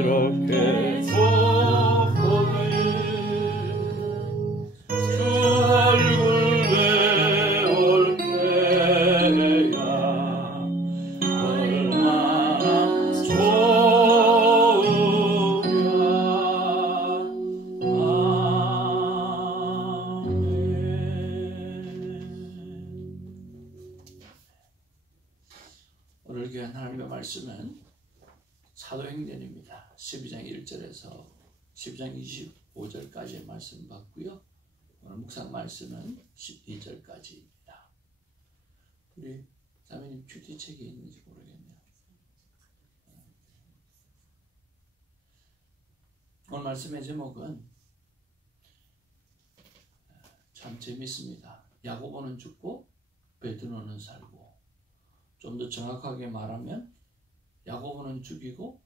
이렇게 소포는 주 얼굴 배울 때야 얼마나 좋으랴. 오늘 귀한 하나님의 말씀은 사도행전입니다. 12장 1절에서 12장 25절까지의 말씀 봤고요. 오늘 묵상 말씀은 12절까지입니다. 우리 자매님 큐티책이 있는지 모르겠네요. 오늘 말씀의 제목은 참 재밌습니다. 야고보는 죽고 베드로는 살고, 좀 더 정확하게 말하면 야고보는 죽이고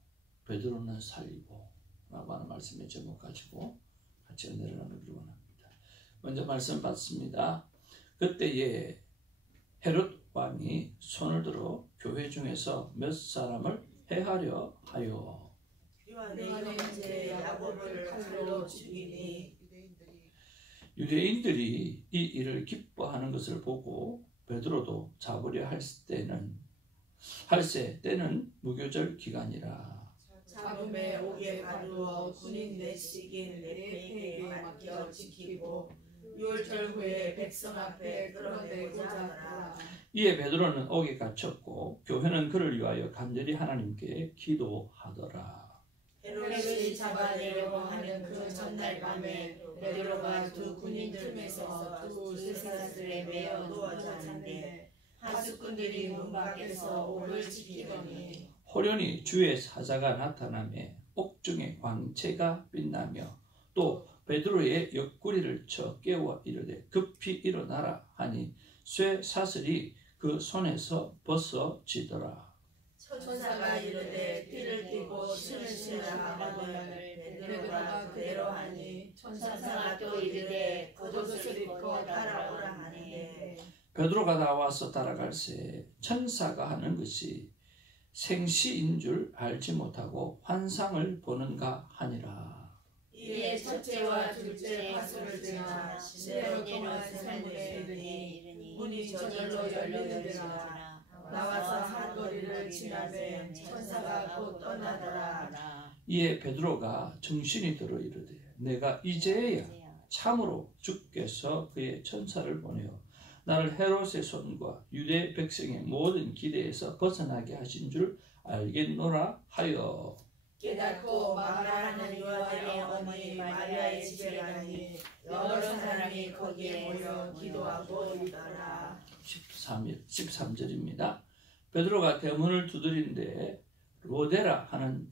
베드로는 살리고 라고 하는 말씀의 제목 가지고 같이 은혜를 나누기를 원합니다. 먼저 말씀 받습니다. 그때에 헤롯 왕이 손을 들어 교회 중에서 몇 사람을 해하려 하여 내 형제 야고보를 칼로 죽이니 유대인들이 이 일을 기뻐하는 것을 보고 베드로도 잡으려 할세 때는 무교절 기간이라. 잡음에 옥에 가두어 군인 내식인 레페에게 맡겨 지키고 6월절 후에 백성 앞에 끌어내고자 하더라. 이에 베드로는 옥에 갇혔고 교회는 그를 위하여 간절히 하나님께 기도하더라. 헤롯이 잡아내려고 하는 그 전날 밤에 베드로가 두 군인 틈에서 두 쇠사슬에 매어 누워져 잤는데 하수꾼들이 문 밖에서 옥을 지키더니 호련히 주의 사자가 나타나매 옥중에 광채가 빛나며 또 베드로의 옆구리를 쳐 깨워 이르되 급히 일어나라 하니 쇠 사슬이 그 손에서 벗어지더라. 천사가 이르되 띠를 띠고 신을 신으라 하거늘 베드로가 그대로 하니 천사가 또 이르되 겉옷을 입고 따라오라 하는데 베드로가 나와서 따라갈새 천사가 하는 것이 생시인 줄 알지 못하고 환상을 보는가 하니라. 이에 첫째와 둘째 파수를 지나 시내로 통하는 문에 이르니 문이 저절로 열리더라. 나와서 한 거리를 지나매 천사가 곧 떠나더라. 이에 베드로가 정신이 들어 이르되 내가 이제야 참으로 주께서 그의 천사를 보내어 나를 헤롯의 손과 유대 백성의 모든 기대에서 벗어나게 하신 줄 알겠노라 하여 깨닫고 마가라는 요한의 어머니 마리아의 집에 가니 여러 사람이 거기에 모여 기도하고 있더라. 13절입니다. 베드로가 대문을 두드린데 로데라 하는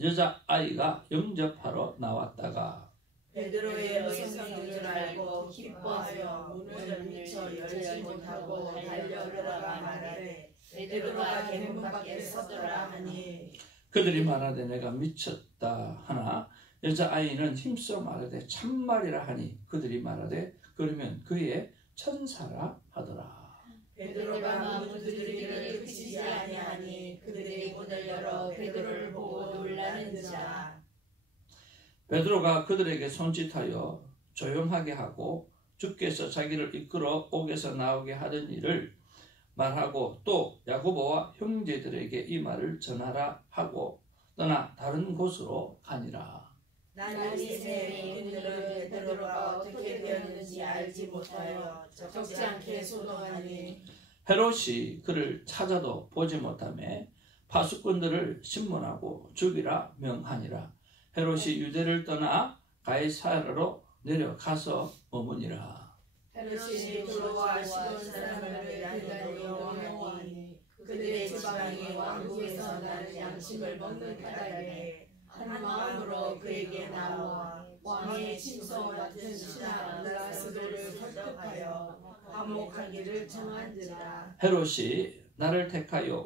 여자아이가 영접하러 나왔다가 베드로의 여성인 줄 알고 기뻐하여 문을 미쳐 열지 못하고 달려 들어가 말하되 베드로가 대문 밖에 섰더라 하니 그들이 말하되 내가 미쳤다 하나 여자아이는 힘써 말하되 참말이라 하니 그들이 말하되 그러면 그의 천사라 하더라. 베드로가 문 두드리기를 그치지 아니하니 그들이 문을 열어 베드로를 보고 놀라는지라. 베드로가 그들에게 손짓하여 조용하게 하고 주께서 자기를 이끌어 옥에서 나오게 하던 일을 말하고 또 야고보와 형제들에게 이 말을 전하라 하고 떠나 다른 곳으로 가니라. 나는 이세 그들을 베드로가 어떻게 되었는지 알지 못하여 적지 않게 소동하니 헤롯이 그를 찾아도 보지 못하며 파수꾼들을 신문하고 죽이라 명하니라. 헤롯이 유대를 떠나 가이사랴로 내려가서 머무니라. 헤롯이 두로와 시돈 사람을 대단히 영원히 그들의 지방이 왕국에서 나는 양식을 먹는 까닭에 한 마음으로 그에게 나와 왕의 침소 같은 신하 블라스도를 설득하여 감옥하기를 청한지라. 헤롯이 나를 택하여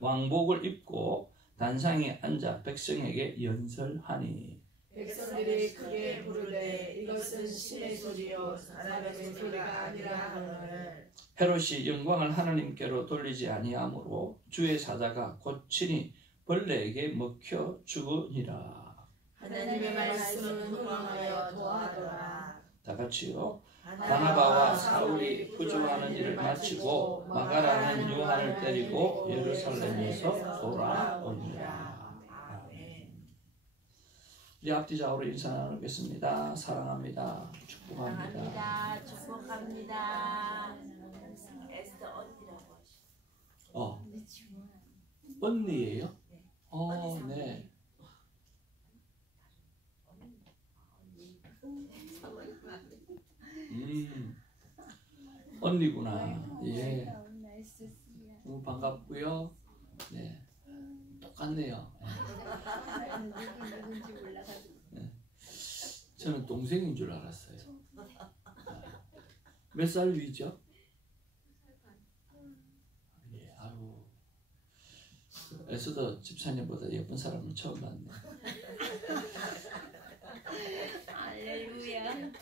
왕복을 입고 단상에 앉아 백성에게 연설하니 백성들이 크게 부르되 이것은 신의 소리요 사람의 소리가 아니라 하거늘 헤롯이 영광을 하나님께로 돌리지 아니하므로 주의 사자가 곧 친히 벌레에게 먹혀 죽으니라. 하나님의 말씀은 흥왕하여 도하더라. 다 같이요. 바나바와 사울이 부조하는 일을 마치고 마가라는 요한을 데리고 예루살렘에서 돌아오니라. 아멘. 우리 앞뒤 좌우로 인사 나누겠습니다. 사랑합니다. 축복합니다. 축복합니다. 에스더 언니라고 하시죠. 언니예요? 네. 언니구나. 예. 너무 반갑고요. 네. 똑같네요. 네. 저는 동생인 줄 알았어요. 몇 살 위죠? 예. 아유. 에스더 집사님보다 예쁜 사람은 처음 봤네. 할렐루야.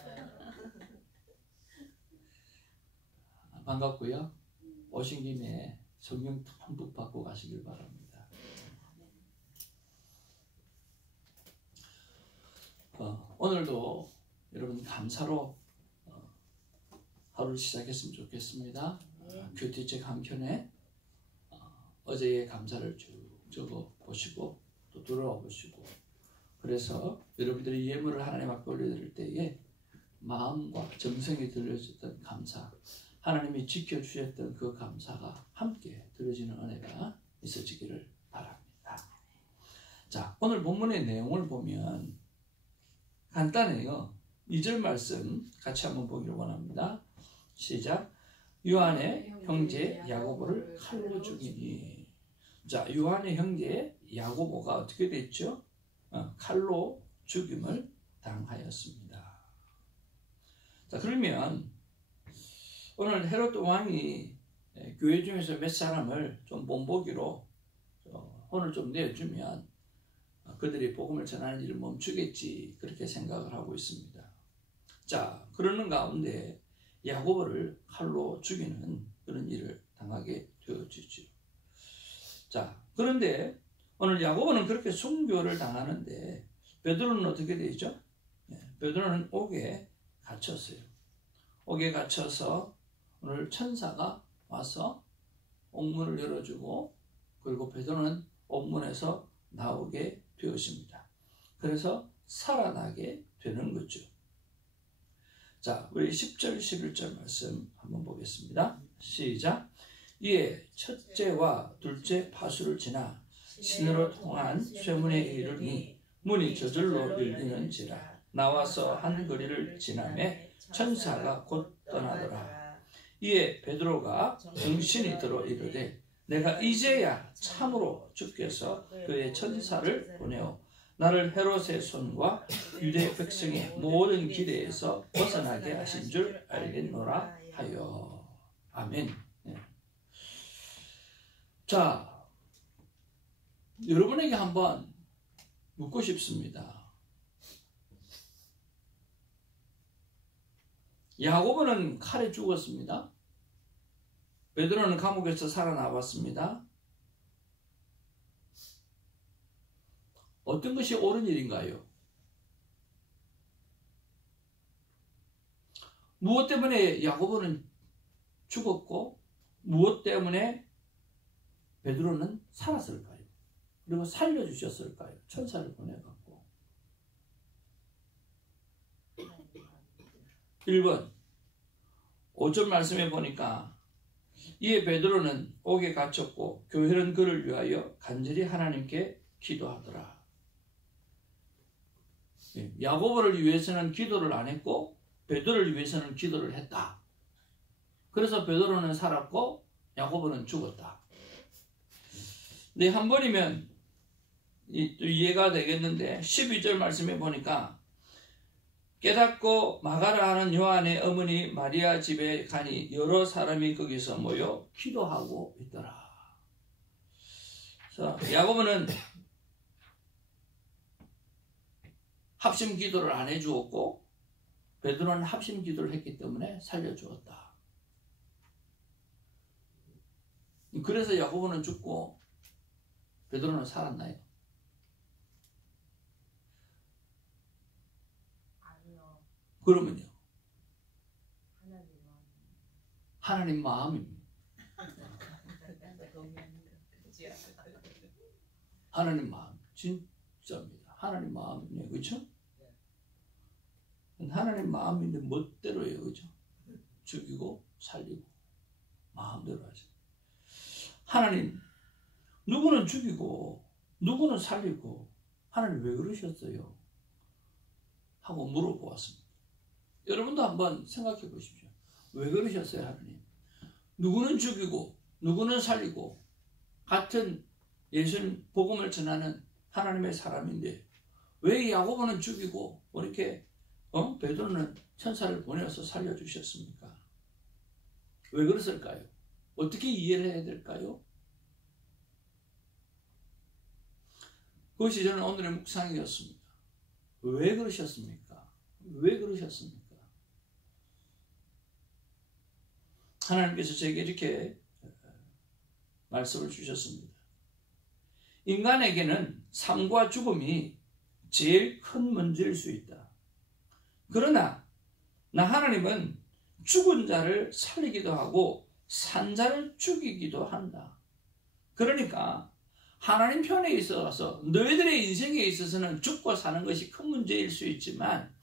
반갑고요. 오신 김에 성령 듬뿍 받고 가시길 바랍니다. 오늘도 여러분 감사로 하루를 시작했으면 좋겠습니다. 큐티책 한 편에 어제의 감사를 쭉 적어 보시고 또 돌아와 보시고, 그래서 여러분들이 예물을 하나님 앞에 올려드릴 때에 마음과 정성이 들려졌던 감사, 하나님이 지켜주셨던 그 감사가 함께 들어지는 은혜가 있어지기를 바랍니다. 자, 오늘 본문의 내용을 보면 간단해요. 2절 말씀 같이 한번 보기를 원합니다. 시작. 요한의 형제 야고보를 칼로 죽이니. 자, 요한의 형제 야고보가 어떻게 됐죠? 칼로 죽임을 당하였습니다. 자, 그러면 오늘 헤롯 왕이 교회 중에서 몇 사람을 좀 본보기로 혼을 좀 내어주면 그들이 복음을 전하는 일을 멈추겠지, 그렇게 생각을 하고 있습니다. 자, 그러는 가운데 야고보를 칼로 죽이는 그런 일을 당하게 되어지죠. 자, 그런데 오늘 야고보는 그렇게 순교를 당하는데 베드로는 어떻게 되죠? 베드로는 옥에 갇혔어요. 옥에 갇혀서 오늘 천사가 와서 옥문을 열어주고, 그리고 베드로는 옥문에서 나오게 되었습니다. 그래서 살아나게 되는 거죠. 자, 우리 10절 11절 말씀 한번 보겠습니다. 시작. 이에 첫째와 둘째 파수를 지나 신으로 통한 쇠문에 이르니 문이 저절로 열리는지라. 나와서 한 거리를 지나매 천사가 곧 떠나더라. 이에 베드로가 정신이 들어 이르되 내가 이제야 참으로 주께서 그의 천사를 보내어 나를 헤롯의 손과 유대 백성의 모든 기대에서 벗어나게 하신 줄 알겠노라 하여. 아멘. 네. 자, 여러분에게 한번 묻고 싶습니다. 야고보는 칼에 죽었습니다. 베드로는 감옥에서 살아나왔습니다. 어떤 것이 옳은 일인가요? 무엇 때문에 야고보는 죽었고 무엇 때문에 베드로는 살았을까요? 그리고 살려주셨을까요? 천사를 보내갖고. 1번 5절 말씀에 보니까 이에 베드로는 옥에 갇혔고 교회는 그를 위하여 간절히 하나님께 기도하더라. 야고보를 위해서는 기도를 안 했고 베드로를 위해서는 기도를 했다. 그래서 베드로는 살았고 야고보는 죽었다. 네, 한 번이면 이해가 되겠는데 12절 말씀에 보니까 깨닫고 마가라 하는 요한의 어머니 마리아 집에 가니 여러 사람이 거기서 모여 기도하고 있더라. 그래서 야고보는 합심 기도를 안 해주었고 베드로는 합심 기도를 했기 때문에 살려주었다. 그래서 야고보는 죽고 베드로는 살았나요? 아니요. 그러면요. 하나님 마음입니다. 하나님 마음 진짜입니다. 하나님 마음이네요. 그렇죠? 하나님 마음인데 멋대로예요. 그렇죠? 죽이고 살리고 마음대로 하죠. 하나님 누구는 죽이고 누구는 살리고 하나님 왜 그러셨어요? 하고 물어보았습니다. 여러분도 한번 생각해 보십시오. 왜 그러셨어요, 하나님? 누구는 죽이고 누구는 살리고 같은 예수님 복음을 전하는 하나님의 사람인데 왜 야고보는 죽이고 이렇게 베드로는 천사를 보내서 살려주셨습니까? 왜 그랬을까요? 어떻게 이해를 해야 될까요? 그것이 저는 오늘의 묵상이었습니다. 왜 그러셨습니까? 왜 그러셨습니까? 하나님께서 제게 이렇게 말씀을 주셨습니다. 인간에게는 삶과 죽음이 제일 큰 문제일 수 있다. 그러나 나 하나님은 죽은 자를 살리기도 하고 산 자를 죽이기도 한다. 그러니까 하나님 편에 있어서 너희들의 인생에 있어서는 죽고 사는 것이 큰 문제일 수 있지만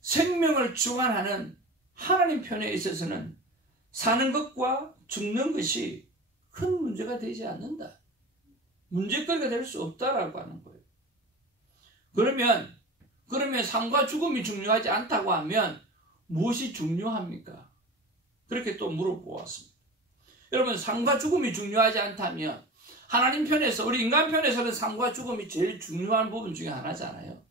생명을 주관하는 하나님 편에 있어서는 사는 것과 죽는 것이 큰 문제가 되지 않는다. 문제거리가 될 수 없다라고 하는 거예요. 그러면 삶과 죽음이 중요하지 않다고 하면 무엇이 중요합니까? 그렇게 또 물어보았습니다. 여러분, 삶과 죽음이 중요하지 않다면 하나님 편에서, 우리 인간 편에서는 삶과 죽음이 제일 중요한 부분 중에 하나잖아요.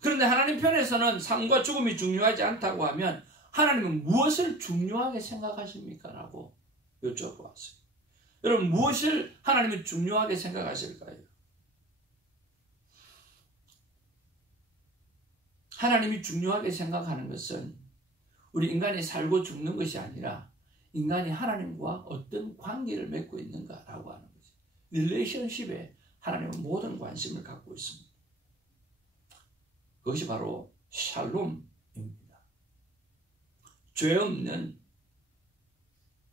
그런데 하나님 편에서는 삶과 죽음이 중요하지 않다고 하면 하나님은 무엇을 중요하게 생각하십니까? 라고 여쭤보았어요. 여러분, 무엇을 하나님은 중요하게 생각하실까요? 하나님이 중요하게 생각하는 것은 우리 인간이 살고 죽는 것이 아니라 인간이 하나님과 어떤 관계를 맺고 있는가라고 하는 거죠. 릴레이션십에 하나님은 모든 관심을 갖고 있습니다. 그것이 바로 샬롬입니다. 죄 없는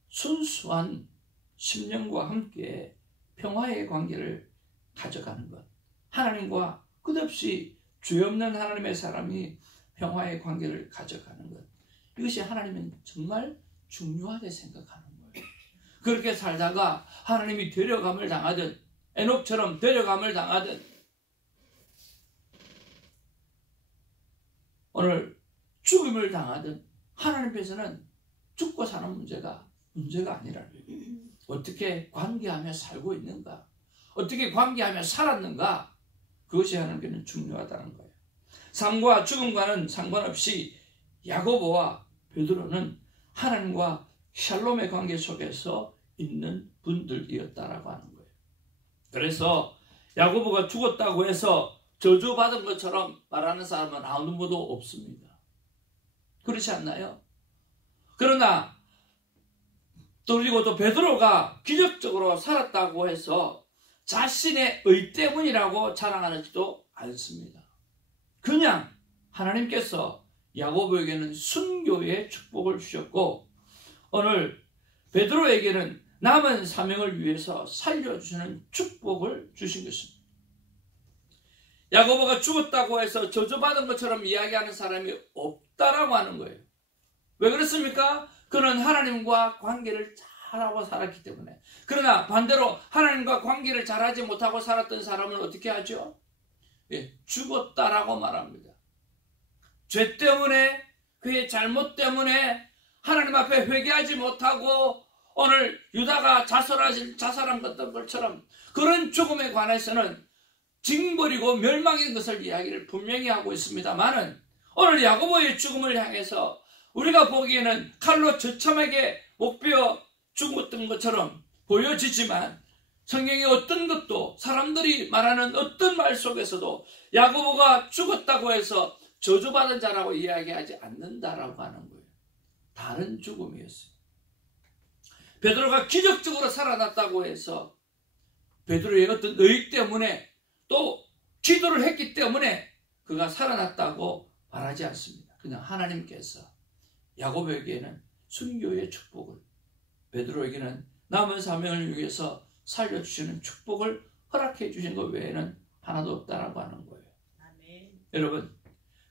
순수한 심령과 함께 평화의 관계를 가져가는 것. 하나님과 끝없이 죄 없는 하나님의 사람이 평화의 관계를 가져가는 것. 이것이 하나님은 정말 중요하게 생각하는 거예요. 그렇게 살다가 하나님이 데려감을 당하든 에녹처럼 데려감을 당하든 오늘 죽음을 당하든 하나님께서는 죽고 사는 문제가 아니라는 거예요. 어떻게 관계하며 살고 있는가? 어떻게 관계하며 살았는가? 그것이 하나님께는 중요하다는 거예요. 삶과 죽음과는 상관없이 야고보와 베드로는 하나님과 샬롬의 관계 속에서 있는 분들이었다라고 하는 거예요. 그래서 야고보가 죽었다고 해서 저주받은 것처럼 말하는 사람은 아무도 없습니다. 그렇지 않나요? 그러나 그리고 또 베드로가 기적적으로 살았다고 해서 자신의 의 때문이라고 자랑하지도 않습니다. 그냥 하나님께서 야고보에게는 순교의 축복을 주셨고 오늘 베드로에게는 남은 사명을 위해서 살려주시는 축복을 주신 것입니다. 야고보가 죽었다고 해서 저주받은 것처럼 이야기하는 사람이 없다라고 하는 거예요. 왜 그렇습니까? 그는 하나님과 관계를 잘하고 살았기 때문에. 그러나 반대로 하나님과 관계를 잘하지 못하고 살았던 사람은 어떻게 하죠? 죽었다라고 말합니다. 죄 때문에, 그의 잘못 때문에 하나님 앞에 회개하지 못하고 오늘 유다가 자살한 것처럼 그런 죽음에 관해서는 징벌이고 멸망인 것을 이야기를 분명히 하고 있습니다만은 오늘 야고보의 죽음을 향해서 우리가 보기에는 칼로 저참하게 목베어 죽었던 것처럼 보여지지만 성경의 어떤 것도 사람들이 말하는 어떤 말 속에서도 야고보가 죽었다고 해서 저주받은 자라고 이야기하지 않는다라고 하는 거예요. 다른 죽음이었어요. 베드로가 기적적으로 살아났다고 해서 베드로의 어떤 의익 때문에 또 기도를 했기 때문에 그가 살아났다고 말하지 않습니다. 그냥 하나님께서 야고보에게는 순교의 축복을, 베드로에게는 남은 사명을 위해서 살려주시는 축복을 허락해 주신 것 외에는 하나도 없다라고 하는 거예요. 아멘. 여러분,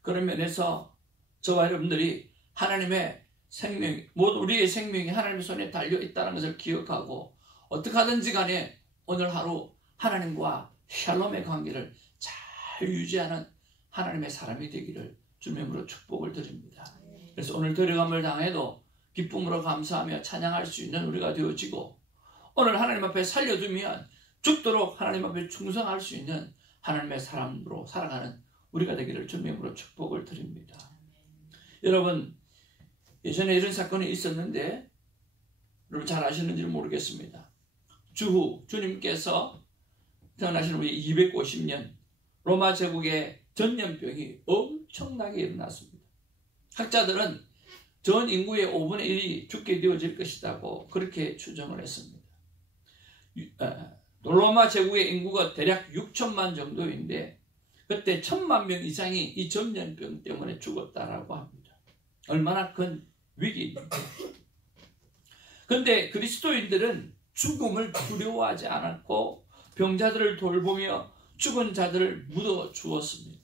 그런 면에서 저와 여러분들이 하나님의 생명, 모두 우리의 생명이 하나님의 손에 달려 있다는 것을 기억하고 어떻게 하든지 간에 오늘 하루 하나님과 샬롬의 관계를 잘 유지하는 하나님의 사람이 되기를 주님으로 축복을 드립니다. 그래서 오늘 들어감을 당해도 기쁨으로 감사하며 찬양할 수 있는 우리가 되어지고, 오늘 하나님 앞에 살려두면 죽도록 하나님 앞에 충성할 수 있는 하나님의 사람으로 살아가는 우리가 되기를 주님으로 축복을 드립니다. 여러분, 예전에 이런 사건이 있었는데 여러분 잘 아시는지 모르겠습니다. 주후 주님께서 태어나신 후에 250년 로마 제국의 전염병이 엄청나게 일어났습니다. 학자들은 전 인구의 5분의 1이 죽게 되어질 것이라고 그렇게 추정을 했습니다. 로마 제국의 인구가 대략 6천만 정도인데 그때 1,000만 명 이상이 이 전염병 때문에 죽었다라고 합니다. 얼마나 큰 위기입니까? 그런데 그리스도인들은 죽음을 두려워하지 않았고 병자들을 돌보며 죽은 자들을 묻어 주었습니다.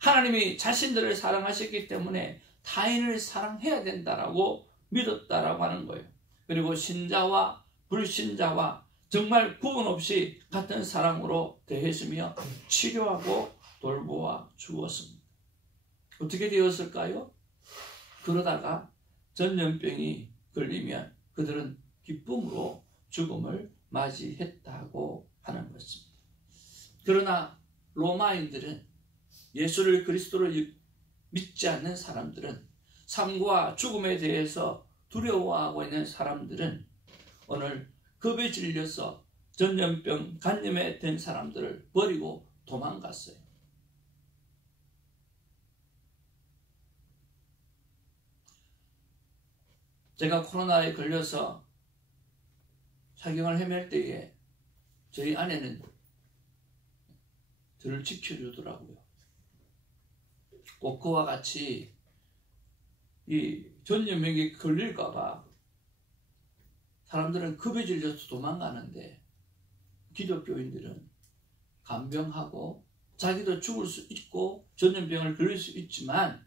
하나님이 자신들을 사랑하셨기 때문에 타인을 사랑해야 된다라고 믿었다라고 하는 거예요. 그리고 신자와 불신자와 정말 구분 없이 같은 사랑으로 대했으며 치료하고 돌보아 주었습니다. 어떻게 되었을까요? 그러다가 전염병이 걸리면 그들은 기쁨으로 죽음을 맞이했다고 하는 것입니다. 그러나 로마인들은, 예수를 그리스도로 믿지 않는 사람들은, 삶과 죽음에 대해서 두려워하고 있는 사람들은 오늘 겁에 질려서 전염병 간염에 된 사람들을 버리고 도망갔어요. 제가 코로나에 걸려서 사경을 헤맬 때에 저희 아내는 저를 지켜주더라고요. 꼭 그와 같이 이 전염병에 걸릴까봐 사람들은 겁에 질려서 도망가는데 기독교인들은 간병하고 자기도 죽을 수 있고 전염병을 걸릴 수 있지만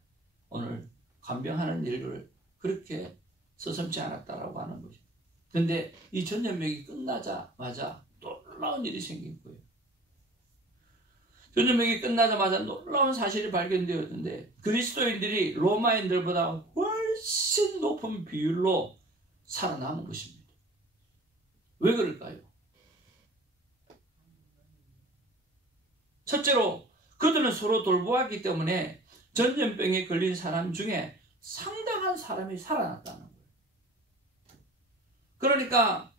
오늘 간병하는 일을 그렇게 서슴지 않았다라고 하는 거죠. 근데 이 전염병이 끝나자마자 놀라운 일이 생긴 거예요. 전염병이 끝나자마자 놀라운 사실이 발견되었는데 그리스도인들이 로마인들보다 훨씬 높은 비율로 살아남은 것입니다. 왜 그럴까요? 첫째로 그들은 서로 돌보았기 때문에 전염병에 걸린 사람 중에 상당한 사람이 살아났다는 거예요. 그러니까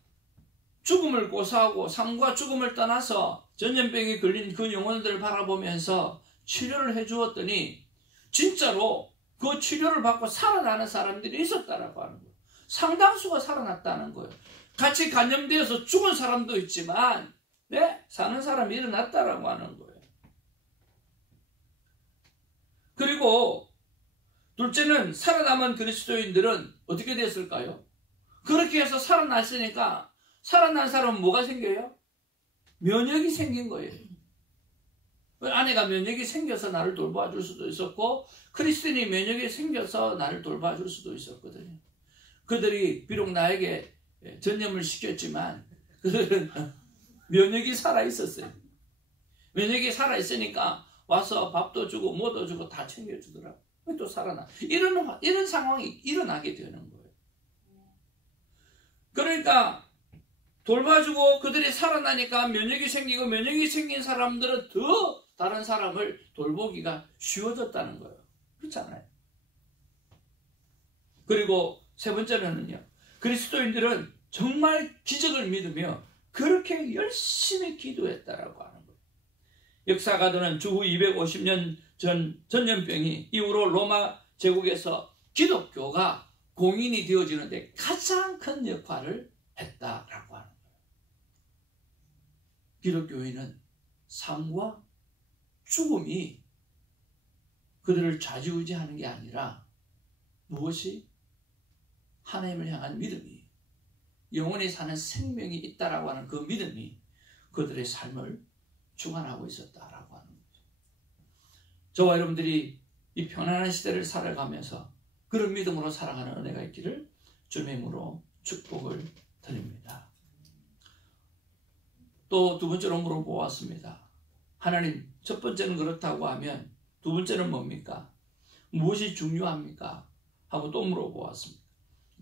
죽음을 고사하고 삶과 죽음을 떠나서 전염병에 걸린 그 영혼들을 바라보면서 치료를 해주었더니 진짜로 그 치료를 받고 살아나는 사람들이 있었다라고 하는 거예요. 상당수가 살아났다는 거예요. 같이 감염되어서 죽은 사람도 있지만 사는 사람이 일어났다라고 하는 거예요. 그리고 둘째는 살아남은 그리스도인들은 어떻게 됐을까요? 그렇게 해서 살아났으니까 살아난 사람은 뭐가 생겨요? 면역이 생긴 거예요. 아내가 면역이 생겨서 나를 돌봐줄 수도 있었고 크리스틴이 면역이 생겨서 나를 돌봐줄 수도 있었거든요. 그들이 비록 나에게 전염을 시켰지만 그들은 면역이 살아있었어요. 면역이 살아있으니까 와서 밥도 주고 뭐도 주고 다 챙겨주더라고요. 또 살아나. 이런 상황이 일어나게 되는 거예요. 그러니까 돌봐주고 그들이 살아나니까 면역이 생기고 면역이 생긴 사람들은 더 다른 사람을 돌보기가 쉬워졌다는 거예요. 그렇잖아요. 그리고 세 번째로는요. 그리스도인들은 정말 기적을 믿으며 그렇게 열심히 기도했다라고 하는 거예요. 역사가들은 주후 250년 전 전염병이 이후로 로마 제국에서 기독교가 공인이 되어지는데 가장 큰 역할을 했다라고 하는 거예요. 기독교인은 삶과 죽음이 그들을 좌지우지하는 게 아니라 무엇이? 하나님을 향한 믿음이, 영원히 사는 생명이 있다라고 하는 그 믿음이 그들의 삶을 주관하고 있었다라고 하는 거죠. 저와 여러분들이 이 편안한 시대를 살아가면서 그런 믿음으로 살아가는 은혜가 있기를 주님의 이름으로 축복을 드립니다. 또 두 번째로 물어보았습니다. 하나님, 첫 번째는 그렇다고 하면 두 번째는 뭡니까? 무엇이 중요합니까? 하고 또 물어보았습니다.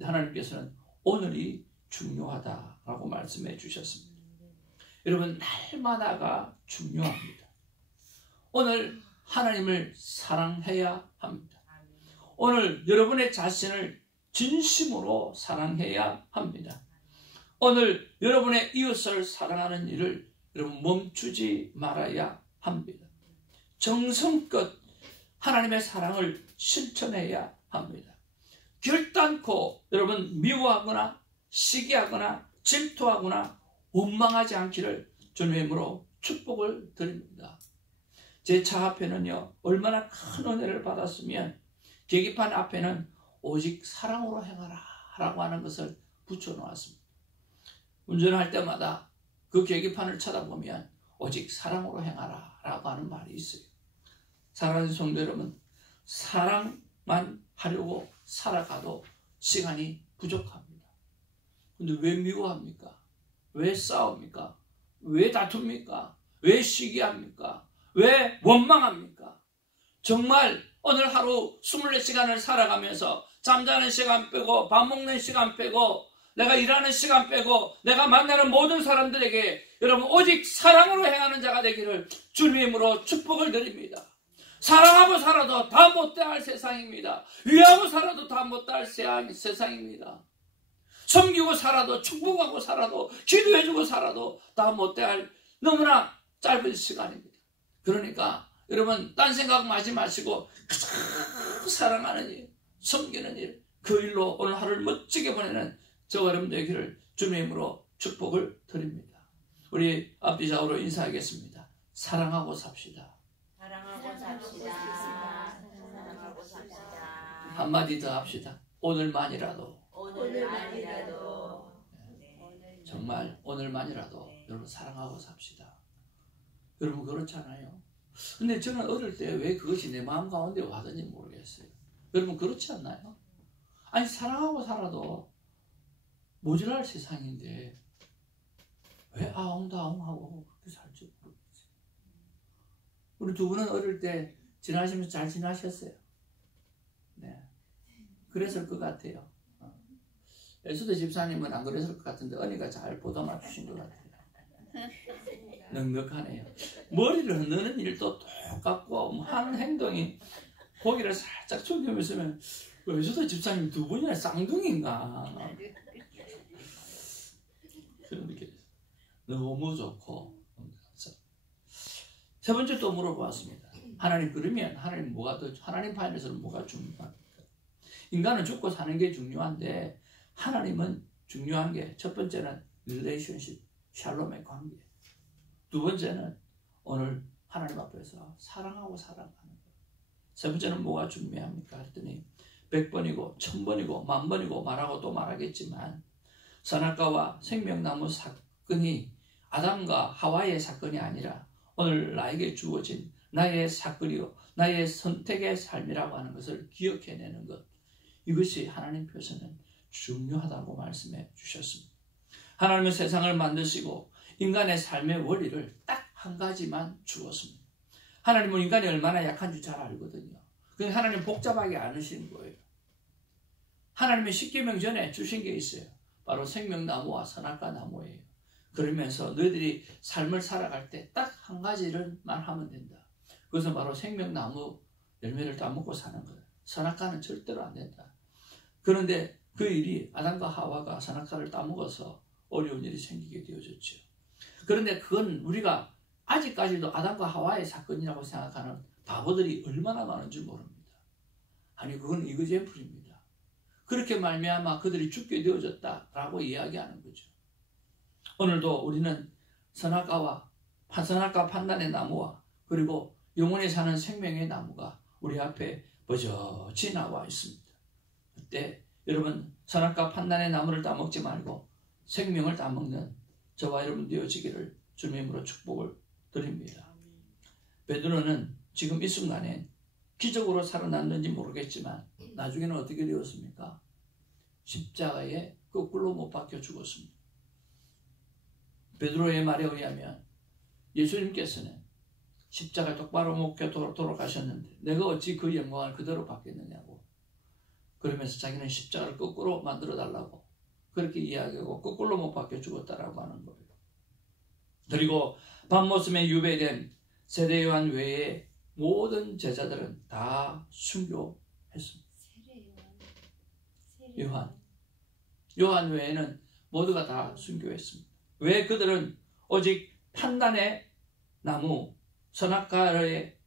하나님께서는 오늘이 중요하다라고 말씀해 주셨습니다. 여러분, 날마다가 중요합니다. 오늘 하나님을 사랑해야 합니다. 오늘 여러분의 자신을 진심으로 사랑해야 합니다. 오늘 여러분의 이웃을 사랑하는 일을 여러분 멈추지 말아야 합니다. 정성껏 하나님의 사랑을 실천해야 합니다. 결단코 여러분 미워하거나 시기하거나 질투하거나 원망하지 않기를 주님의 이름으로 축복을 드립니다. 제 차 앞에는요, 얼마나 큰 은혜를 받았으면 계기판 앞에는 오직 사랑으로 행하라 라고 하는 것을 붙여놓았습니다. 운전할 때마다 그 계기판을 쳐다보면 오직 사랑으로 행하라 라고 하는 말이 있어요. 사랑하는 성도 여러분, 사랑만 하려고 살아가도 시간이 부족합니다. 근데 왜 미워합니까? 왜 싸웁니까? 왜 다툽니까? 왜 시기합니까? 왜 원망합니까? 정말 오늘 하루 24시간을 살아가면서 잠자는 시간 빼고 밥 먹는 시간 빼고 내가 일하는 시간 빼고 내가 만나는 모든 사람들에게 여러분 오직 사랑으로 행하는 자가 되기를 주님의 이름으로 축복을 드립니다. 사랑하고 살아도 다 못다할 세상입니다. 위하고 살아도 다 못다할 세상입니다. 섬기고 살아도 축복하고 살아도 기도해주고 살아도 다 못다할 너무나 짧은 시간입니다. 그러니까 여러분 딴 생각 하지 마시고 가장 사랑하는 일, 섬기는 일, 그 일로 오늘 하루를 멋지게 보내는 저와 여러분 되기를 주님의 이름으로 축복을 드립니다. 우리 앞뒤 좌우로 인사하겠습니다. 사랑하고 삽시다. 사랑하고 삽시다. 사랑하고 삽시다. 한마디 더 합시다. 오늘만이라도. 오늘만이라도. 정말 오늘만이라도 여러분 사랑하고 삽시다. 여러분 그렇잖아요. 근데 저는 어릴 때 왜 그것이 내 마음 가운데 와든지 모르겠어요. 여러분 그렇지 않나요? 아니 사랑하고 살아도 모자랄 세상인데 왜 아웅다웅하고 그렇게 살지 모르겠어요. 우리 두 분은 어릴 때 지나시면서 잘 지나셨어요. 네, 그랬을 것 같아요. 에스더 집사님은 안 그랬을 것 같은데 언니가 잘 보담아 주신 것 같아요. 넉넉하네요. 머리를 흔드는 일도 똑같고 하는 행동이 고개를 살짝 숙이면서 에스더 집사님 두 분이나 쌍둥이인가 그런 느낌이 너무 좋고. 세 번째 또 물어보았습니다. 하나님 그러면 하나님 뭐가 더 하나님 판에서는 뭐가 중요합니까? 인간은 죽고 사는 게 중요한데 하나님은 중요한 게 첫 번째는 릴레이션십, 샬롬의 관계. 두 번째는 오늘 하나님 앞에서 사랑하고 살아가는 것. 세 번째는 뭐가 중요합니까? 했더니 100번이고 1000번이고 10,000번이고 말하고 또 말하겠지만 선악과와 생명나무 사건이 아담과 하와의 사건이 아니라 오늘 나에게 주어진 나의 사건이요 나의 선택의 삶이라고 하는 것을 기억해내는 것. 이것이 하나님께서는 중요하다고 말씀해 주셨습니다. 하나님은 세상을 만드시고 인간의 삶의 원리를 딱 한 가지만 주었습니다. 하나님은 인간이 얼마나 약한 줄 잘 알거든요. 그래서 하나님 복잡하게 안 하시는 거예요. 하나님의 십계명 전에 주신 게 있어요. 바로 생명나무와 선악과 나무예요. 그러면서 너희들이 삶을 살아갈 때 딱 한 가지를만 하면 된다. 그것은 바로 생명나무 열매를 따먹고 사는 거예요. 선악과는 절대로 안 된다. 그런데 그 일이 아담과 하와가 선악과를 따먹어서 어려운 일이 생기게 되어졌죠. 그런데 그건 우리가 아직까지도 아담과 하와의 사건이라고 생각하는 바보들이 얼마나 많은지 모릅니다. 아니 그건 이그젠플입니다. 그렇게 말미암아 그들이 죽게 되어졌다라고 이야기하는 거죠. 오늘도 우리는 선악과와 선악과 판단의 나무와 그리고 영원히 사는 생명의 나무가 우리 앞에 버젓이 나와 있습니다. 그때 여러분 선악과 판단의 나무를 따먹지 말고 생명을 따먹는 저와 여러분 되어지기를 주님으로 축복을 드립니다. 베드로는 지금 이 순간에 기적으로 살아났는지 모르겠지만 나중에는 어떻게 되었습니까? 십자가에 거꾸로 못 박혀 죽었습니다. 베드로의 말에 의하면 예수님께서는 십자가 똑바로 못 펴 돌아가셨는데 내가 어찌 그 영광을 그대로 받겠느냐고 그러면서 자기는 십자가를 거꾸로 만들어 달라고 그렇게 이야기하고 거꾸로 못 박혀 죽었다라고 하는 거예요. 그리고 밤모섬에 유배된 세례 요한 외에 모든 제자들은 다 순교했습니다. 요한 외에는 모두가 다 순교했습니다. 왜? 그들은 오직 판단의 나무 선악과의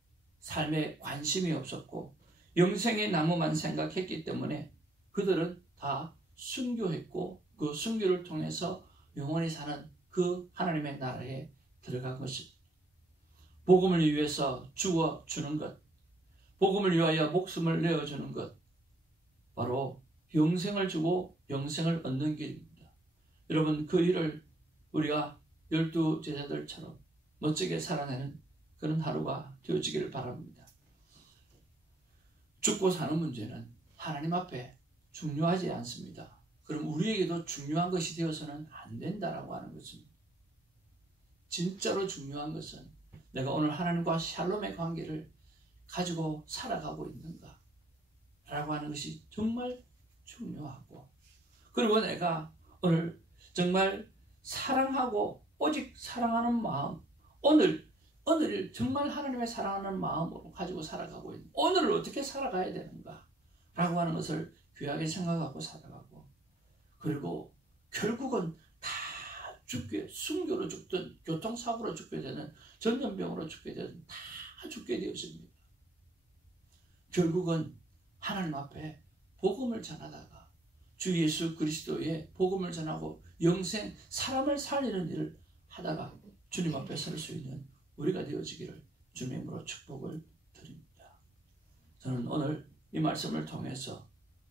삶에 관심이 없었고 영생의 나무만 생각했기 때문에 그들은 다 순교했고 그 순교를 통해서 영원히 사는 그 하나님의 나라에 들어간 것입니다. 복음을 위해서 죽어주는 것, 복음을 위하여 목숨을 내어주는 것, 바로 영생을 주고 영생을 얻는 길입니다. 여러분 그 일을 우리가 12 제자들처럼 멋지게 살아내는 그런 하루가 되어지기를 바랍니다. 죽고 사는 문제는 하나님 앞에 중요하지 않습니다. 그럼 우리에게도 중요한 것이 되어서는 안 된다라고 하는 것입니다. 진짜로 중요한 것은 내가 오늘 하나님과 샬롬의 관계를 가지고 살아가고 있는가 라고 하는 것이 정말 중요하고 그리고 내가 오늘 정말 사랑하고 오직 사랑하는 마음 오늘을 정말 하나님의 사랑하는 마음으로 가지고 살아가고 있는 오늘을 어떻게 살아가야 되는가 라고 하는 것을 귀하게 생각하고 살아가고 그리고 결국은 다 죽게 순교로 죽든 교통사고로 죽게 되는 전염병으로 죽게 되든 다 죽게 되었습니다. 결국은 하나님 앞에 복음을 전하다가 주 예수 그리스도의 복음을 전하고 영생 사람을 살리는 일을 하다가 주님 앞에 설 수 있는 우리가 되어지기를 주님으로 축복을 드립니다. 저는 오늘 이 말씀을 통해서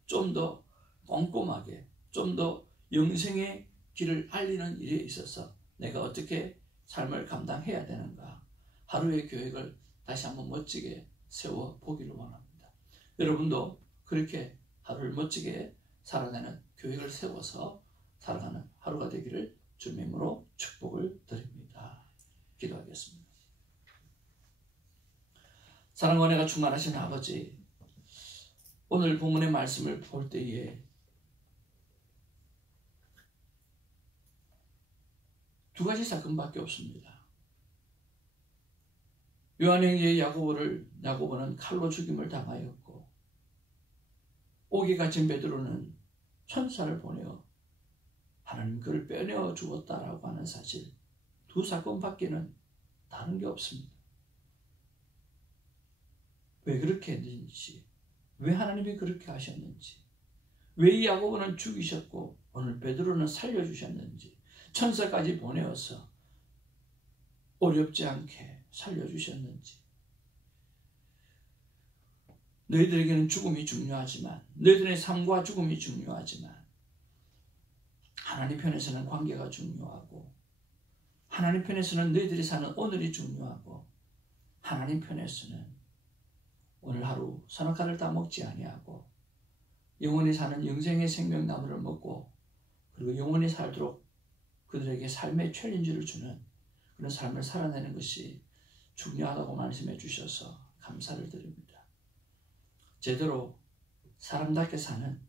좀 더 꼼꼼하게 좀 더 영생의 길을 알리는 일에 있어서 내가 어떻게 삶을 감당해야 되는가 하루의 계획을 다시 한번 멋지게 세워보기를 원합니다. 여러분도 그렇게 하루를 멋지게 살아내는 계획을 세워서 살아가는 하루가 되기를 주님으로 축복을 드립니다. 기도하겠습니다. 사랑과 은혜가 충만하신 아버지, 오늘 본문의 말씀을 볼 때에 두 가지 사건밖에 없습니다. 요한행위의 야고보는 칼로 죽임을 당하였고 옥에 갇힌 베드로는 천사를 보내어 하나님 그를 빼내어 주었다라고 하는 사실 두 사건밖에는 다른 게 없습니다. 왜 그렇게 했는지 왜 하나님이 그렇게 하셨는지 왜 이 야고보는 죽이셨고 오늘 베드로는 살려주셨는지 천사까지 보내어서 어렵지 않게 살려주셨는지 너희들에게는 죽음이 중요하지만 너희들의 삶과 죽음이 중요하지만 하나님 편에서는 관계가 중요하고 하나님 편에서는 너희들이 사는 오늘이 중요하고 하나님 편에서는 오늘 하루 선악과를 따먹지 아니하고 영원히 사는 영생의 생명나무를 먹고 그리고 영원히 살도록 그들에게 삶의 챌린지를 주는 그런 삶을 살아내는 것이 중요하다고 말씀해 주셔서 감사를 드립니다. 제대로 사람답게 사는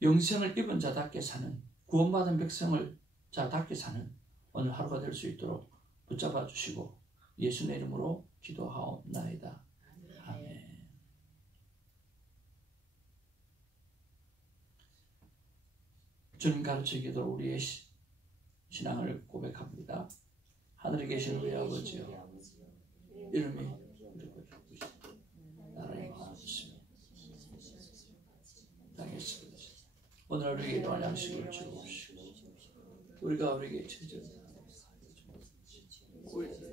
영생을 입은 자답게 사는 구원받은 백성을 자답게 사는 오늘 하루가 될 수 있도록 붙잡아 주시고 예수의 이름으로 기도하옵나이다. 아멘. 주님 가르치기도 우리의 신앙을 고백합니다. 하늘에 계신 우리 아버지여 이름이 나라의 마음이시며 땅에서 오늘 우리에게 일용할 양식을 주옵시고 우리가 우리에게 죄졌다 보이지.